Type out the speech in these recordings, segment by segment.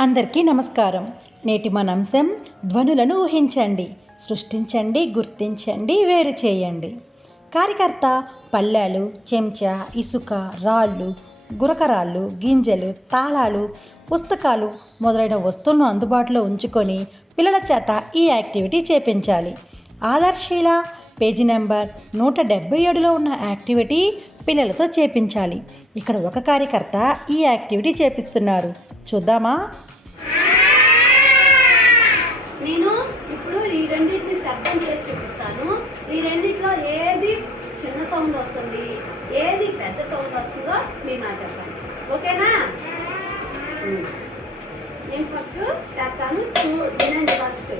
అందరికీ నమస్కారం. నేటి మన అంశం ధ్వనులను ఊహించండి సృష్టించండి గుర్తించండి వేరు చేయండి. కార్యకర్త పళ్ళాలు చెంచా ఇసుక రాళ్ళు గురకరాళ్ళు గింజలు తాళాలు పుస్తకాలు మొదలైన వస్తువులను అందుబాటులో ఉంచుకొని పిల్లల చేత ఈ యాక్టివిటీ చేపించాలి. ఆదర్శీల పేజీ నెంబర్ నూట డెబ్బై ఏడులో ఉన్న యాక్టివిటీ పిల్లలతో చేపించాలి. ఇక్కడ ఒక కార్యకర్త ఈ యాక్టివిటీ చేపిస్తున్నారు. చూద్దామా? నేను ఇప్పుడు ఈ రెండింటిని శబ్దం చేసి చూపిస్తాను. ఈ రెండిట్లో ఏది చిన్న సౌండ్ వస్తుంది ఏది పెద్ద సౌండ్ వస్తుందో మీరు నాకు చెప్పండి. ఓకేనా. నేను ఫస్ట్ చేస్తాను. చూ వినండి ఫస్ట్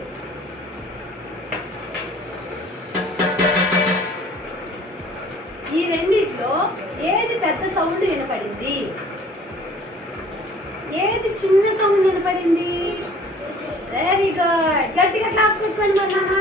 ఈ రెండిట్లో ఏది పెద్ద సౌండ్ వినపడింది? ఏది చిన్న సౌండ్ వినపడింది? వెరీ గుడ్ గట్టిగా క్లాస్ పెట్టుకోండి మరి నాన్న.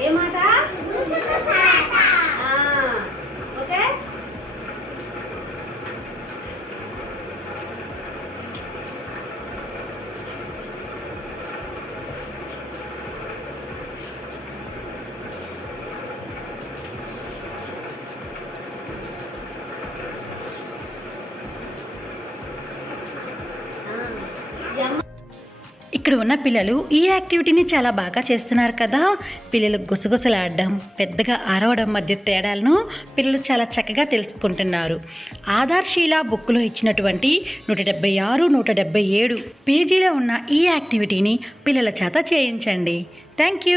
ఏమాట ఇక్కడ ఉన్న పిల్లలు ఈ యాక్టివిటీని చాలా బాగా చేస్తున్నారు కదా. పిల్లలు గుసగుసలాడడం పెద్దగా అరవడం మధ్య తేడాలను పిల్లలు చాలా చక్కగా తెలుసుకుంటున్నారు. ఆధార్శీల బుక్లో ఇచ్చినటువంటి నూట డెబ్బై ఆరు నూట డెబ్బై ఏడు పేజీలో ఉన్న ఈ యాక్టివిటీని పిల్లల చేత చేయించండి. Thank you